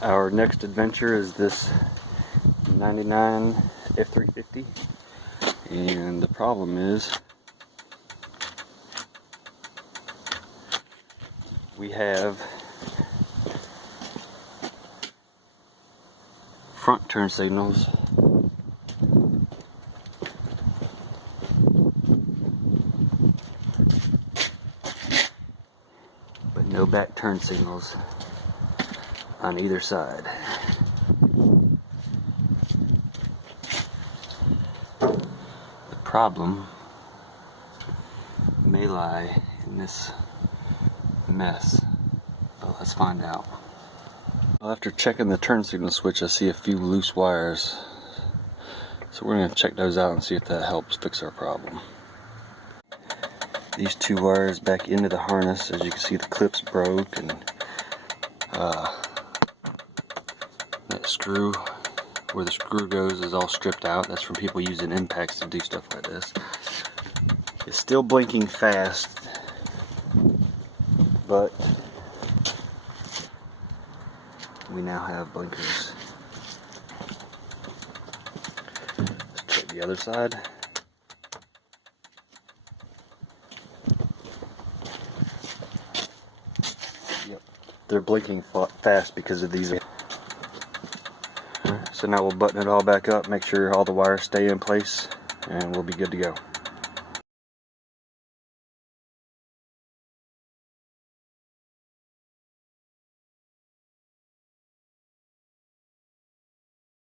Our next adventure is this 99 F350, and the problem is we have front turn signals but no back turn signals on either side. The problem may lie in this mess, but let's find out. Well, after checking the turn signal switch, I see a few loose wires, so we're going to check those out and see if that helps fix our problem. These two wires back into the harness, as you can see the clips broke, and that screw where the screw goes is all stripped out. That's from people using impacts to do stuff like this. It's still blinking fast, but we now have blinkers. Let's check the other side. Yep, they're blinking fast because of these. So now we'll button it all back up, make sure all the wires stay in place, and we'll be good to go.